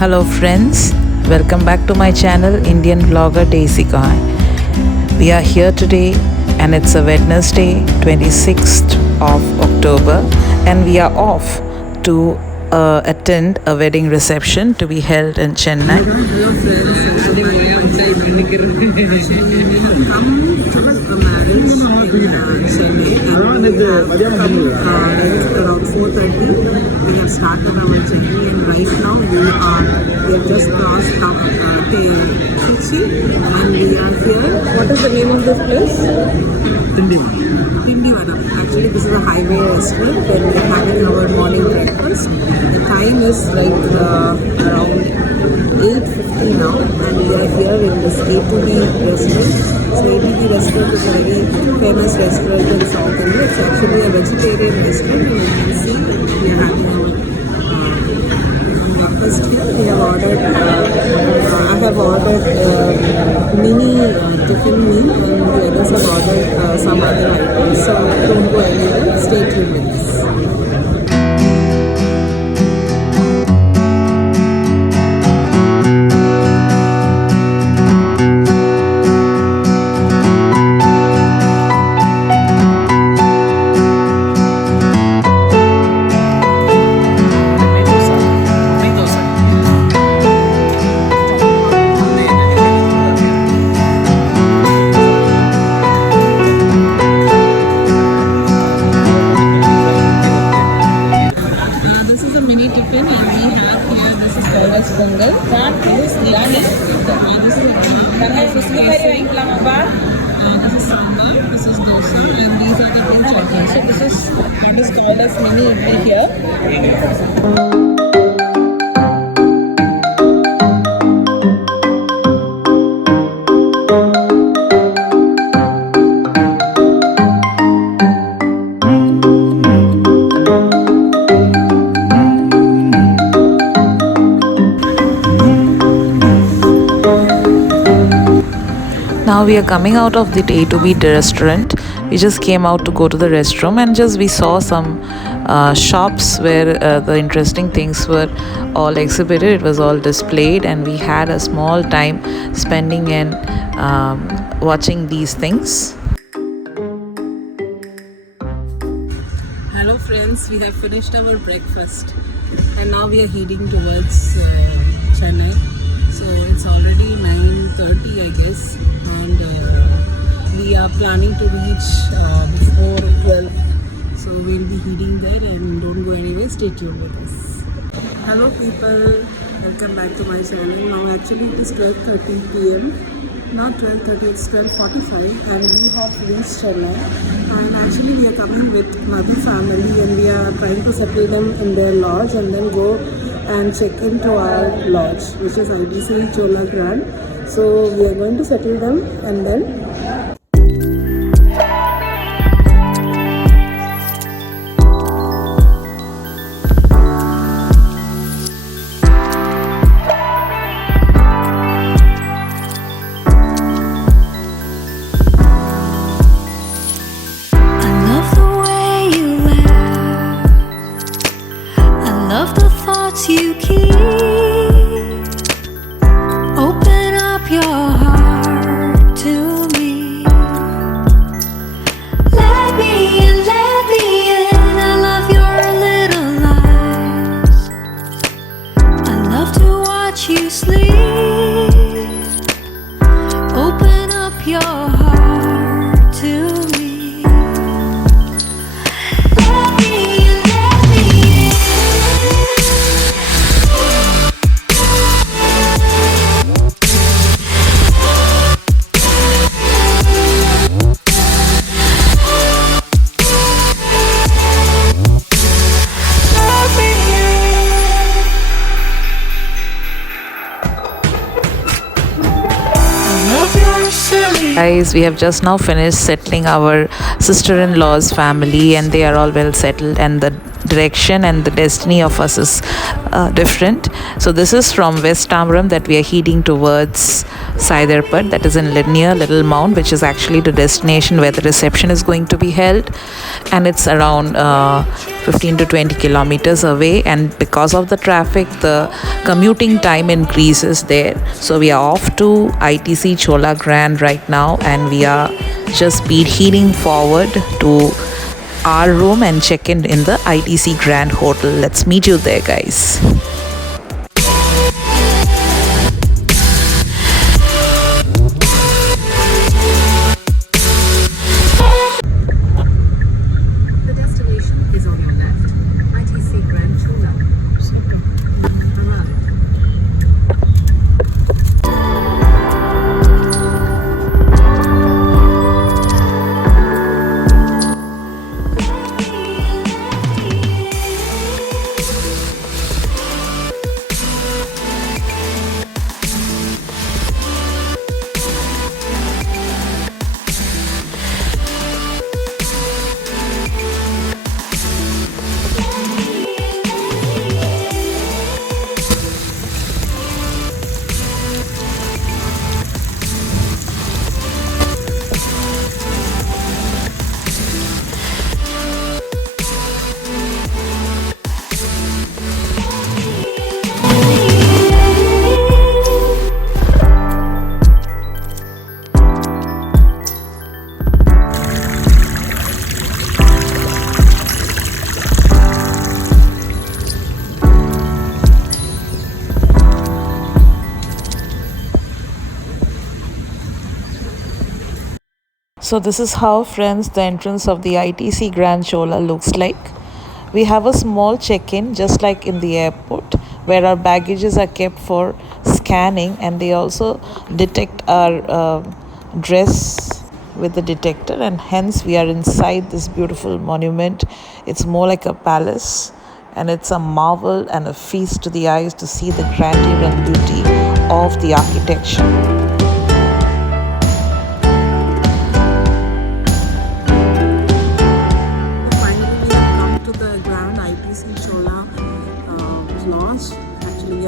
Hello friends, welcome back to my channel Indian vlogger Daisy Guy. We are here today and it's a Wednesday 26th of October and we are off to attend a wedding reception to be held in Chennai. Hello friends, actually we have come to a marriage in Chennai and we have around 4:30 we have started our journey and right now we have just crossed up Trichy and we are here. What is the name of this place? Tindivada. Actually this is a highway restaurant where we are having our morning breakfast. The time is like around 8:50 now and we are here in this A2B restaurant. So A2B restaurant is a very famous restaurant in South India. It's actually a vegetarian restaurant and you can see we are having our breakfast here. We have ordered, I have ordered mini tiffin meal and the others have ordered some other items. So don't go anywhere, stay tuned with us. This is dosa and these are the two chutneys. So this is what is called as mini idli here. Now we are coming out of the A2B restaurant. We just came out to go to the restroom and we saw some shops where the interesting things were all exhibited. It was all displayed and we had a small time spending and watching these things. Hello friends, we have finished our breakfast and now we are heading towards Chennai. So it's already 9:30 I guess and we are planning to reach before 12. So we'll be heading there and don't go anywhere, stay tuned with us. Hello people, welcome back to my channel. Now actually it is 12:30 PM. Not 12:30, it's 12:45 and we have reached Chennai and actually we are coming with Macbeth family and we are trying to settle them in their lodge and then go and check into our lodge which is ITC Chola Grand. So we are going to settle them and then you keep. Open up your heart to me. Let me in, let me in. I love your little lies. I love to watch you sleep. Open up your heart to me. Let me in, let me in. Guys, we have just now finished settling our sister-in-law's family and they are all well settled and the direction and the destiny of us is different. So this is from West Tambaram that we are heading towards Saidarpad, that is in Linear Little Mount, which is actually the destination where the reception is going to be held, and it's around 15 to 20 kilometers away, and because of the traffic the commuting time increases there. So we are off to ITC Chola Grand right now, and we are just heading forward to our room and check in the ITC Grand Hotel. Let's meet you there, guys. The destination is on your left. ITC Grand Chola. Arrived. So this is how, friends, the entrance of the ITC Grand Chola looks like. We have a small check-in just like in the airport, where our baggages are kept for scanning, and they also detect our dress with the detector, and hence we are inside this beautiful monument. It's more like a palace, and it's a marvel and a feast to the eyes to see the grandeur and beauty of the architecture.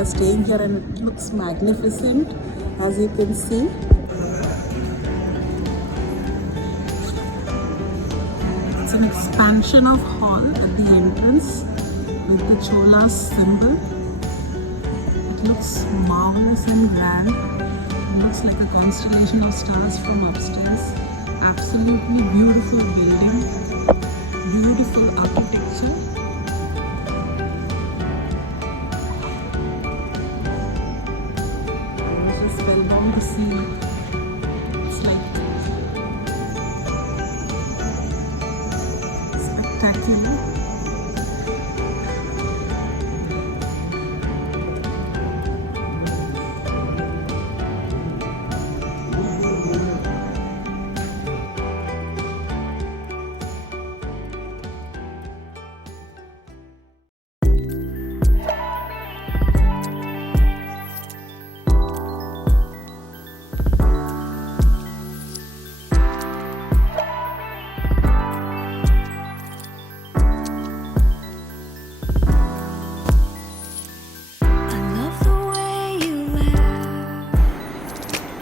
Staying here, and it looks magnificent, as you can see. It's an expansion of hall at the entrance with the Chola symbol. It looks marvelous and grand. It looks like a constellation of stars from upstairs. Absolutely beautiful building, beautiful architecture. To see, it's like spectacular.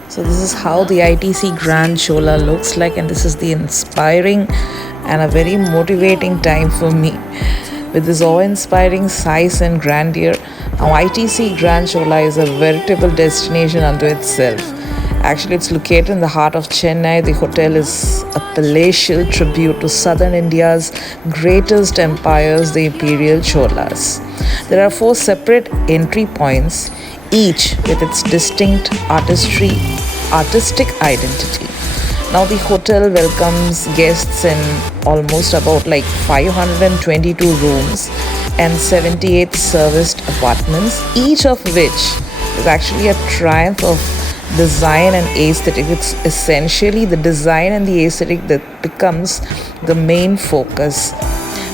So this is how the ITC Grand Chola looks like, and this is the inspiring and a very motivating time for me. With this awe-inspiring size and grandeur, now ITC Grand Chola is a veritable destination unto itself. Actually, it's located in the heart of Chennai. The hotel is a palatial tribute to southern India's greatest empires, the Imperial Cholas. There are 4 separate entry points, each with its distinct artistic identity. Now the hotel welcomes guests in almost about like 522 rooms and 78 serviced apartments, each of which is actually a triumph of design and aesthetic. It's essentially the design and the aesthetic that becomes the main focus.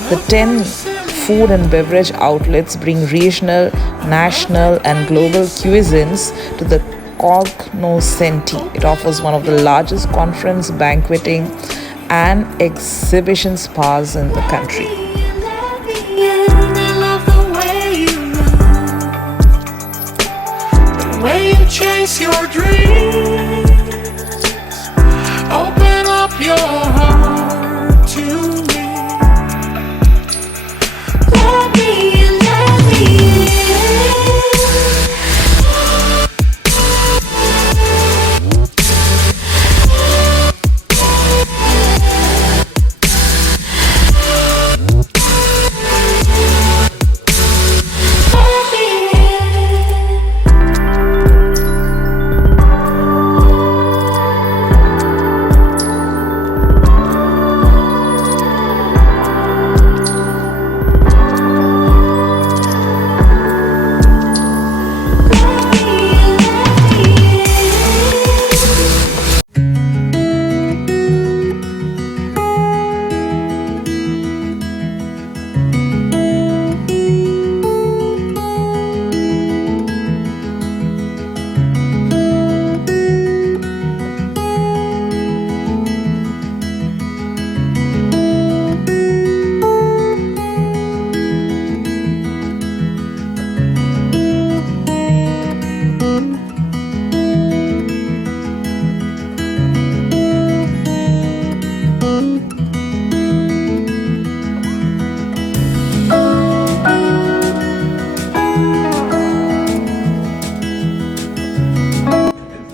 The 10 food and beverage outlets bring regional, national and global cuisines to the cognoscenti. It offers one of the largest conference, banqueting and exhibition spas in the country. chase your dreams. Open up your heart to me. Let me in, let me in.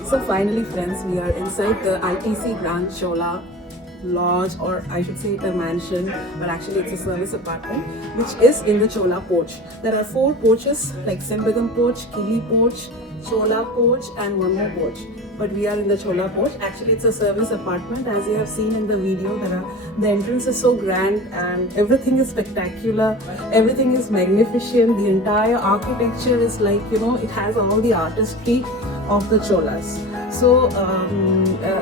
So finally friends, we are inside the ITC Grand Chola lodge, or I should say a mansion, but actually it's a service apartment which is in the Chola porch. There are 4 porches like Sembagam porch, Kili porch, Chola porch and one more porch. But we are in the Chola porch. Actually it's a service apartment, as you have seen in the video. The entrance is so grand and everything is spectacular, everything is magnificent. The entire architecture is like, you know, it has all the artistry of the Cholas. So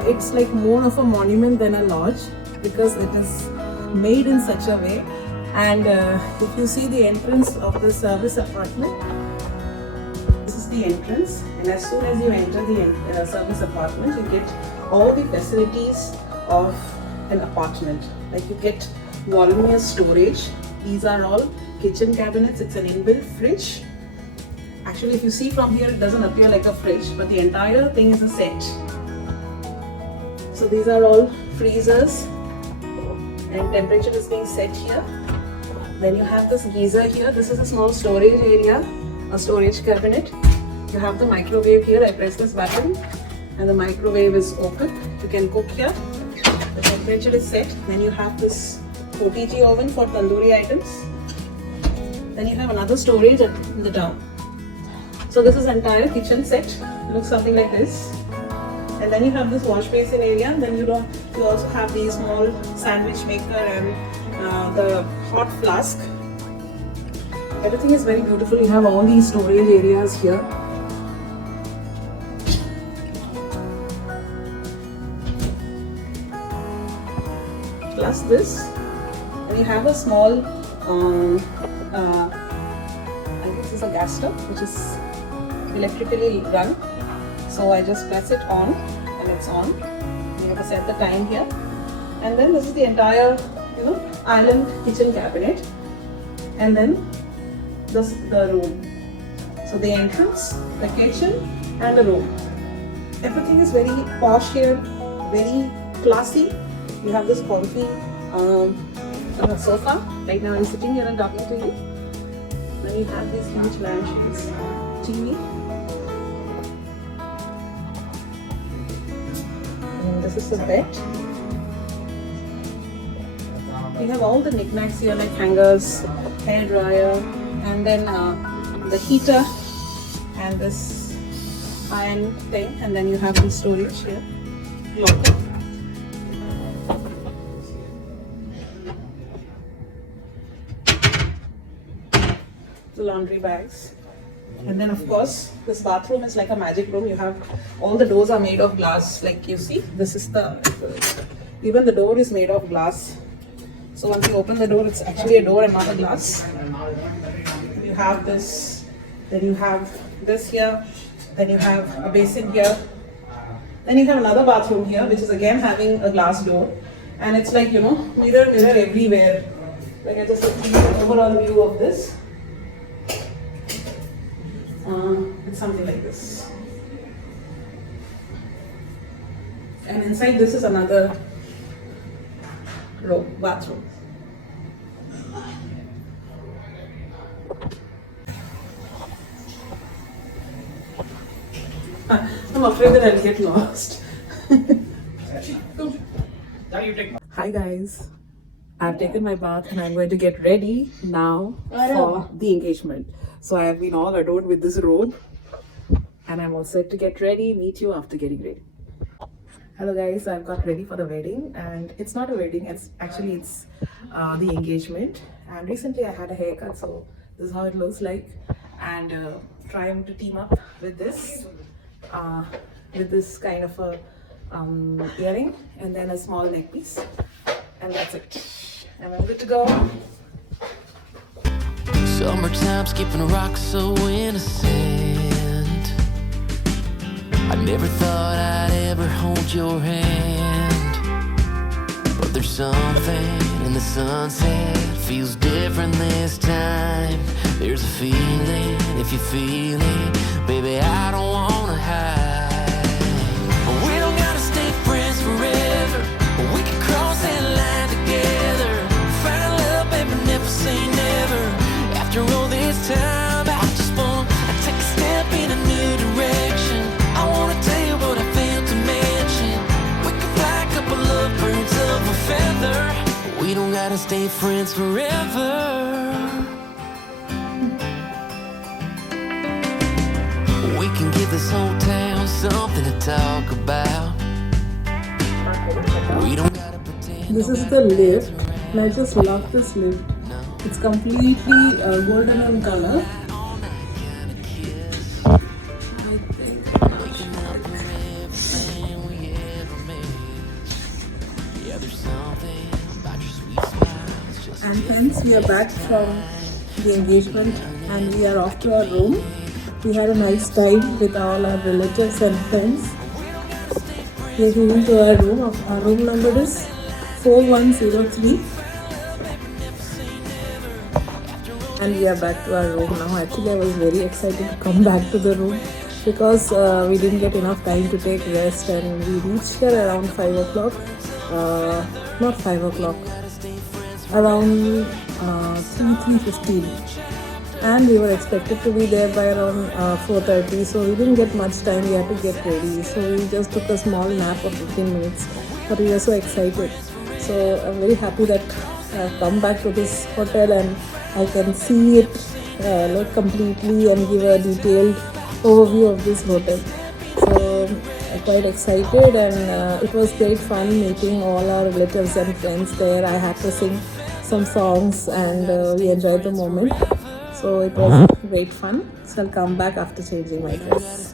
it's like more of a monument than a lodge because it is made in such a way. And if you see the entrance of the service apartment, this is the entrance, and as soon as you enter the service apartment, you get all the facilities of an apartment. Like you get voluminous storage. These are all kitchen cabinets. It's an inbuilt fridge. Actually, if you see from here, it doesn't appear like a fridge, but the entire thing is a set. So these are all freezers, and temperature is being set here. Then you have this geyser here. This is a small storage area, a storage cabinet. You have the microwave here. I press this button and the microwave is open. You can cook here. The temperature is set. Then you have this OTG oven for tandoori items. Then you have another storage in the down. So this is entire kitchen set. It looks something like this. And then you have this wash basin area. Then you also have the small sandwich maker and the hot flask. Everything is very beautiful. You have all these storage areas here. Plus this, and you have a small I guess this is a gas stove which is electrically run. So I just press it on and it's on. You have to set the time here. And then this is the entire, you know, island kitchen cabinet. And then this the room. So the entrance, the kitchen and the room. Everything is very posh here, very classy. You have this comfy sofa. Right now I'm sitting here and talking to you. Then you have these huge lampshades, TV. And this is the bed. You have all the knickknacks here like hangers, hair dryer, and then the heater and this iron thing. And then you have the storage here, locker. The laundry bags, and then of course this bathroom is like a magic room. You have all the doors are made of glass, like you see. This is the even the door is made of glass. So once you open the door, it's actually a door and not a glass. You have this, then you have this here, then you have a basin here, then you have another bathroom here, which is again having a glass door, and it's like, you know, mirror everywhere. Like I just give you an overall view of this. It's something like this. And inside this is another room, bathroom. I'm afraid that I'll get lost. Hi guys, I've taken my bath and I'm going to get ready now for the engagement. So I have been all adorned with this robe and I'm all set to get ready. Meet you after getting ready. Hello guys, I've got ready for the wedding, and it's not a wedding, it's the engagement. And recently I had a haircut, so this is how it looks like. And trying to team up with this kind of a earring and then a small neck piece, and that's it. And I'm good to go. Summertime skipping rocks so innocent. I never thought I'd ever hold your hand, but there's something in the sunset feels different this time. There's a feeling, if you feel it, baby, I don't wanna hide. We don't gotta stay friends forever, we can cross that line together. Find a love, baby, never say never. After all this time, I just want to take a step in a new direction. I wanna tell you what I failed to mention. We can fly a couple of birds of a feather. We don't gotta stay friends forever. We can give this whole town something to talk about. We don't gotta pretend. This is the lift, and I just love this lift. It's completely golden in color. And hence we are back from the engagement and we are off to our room. We had a nice time with all our relatives and friends. We are moving to our room. Our room number is 4103. And we are back to our room now. Actually, I was very excited to come back to the room because we didn't get enough time to take rest, and we reached here around 5 o'clock. Not 5 o'clock, around 3:15. And we were expected to be there by around 4:30, so we didn't get much time. We had to get ready, so we just took a small nap of 15 minutes, but we were so excited. So I'm very happy that I've come back to this hotel and I can see it like completely and give a detailed overview of this hotel. So I'm quite excited, and it was great fun meeting all our relatives and friends there. I had to sing some songs and we enjoyed the moment. So it was great fun. So I'll come back after changing my dress.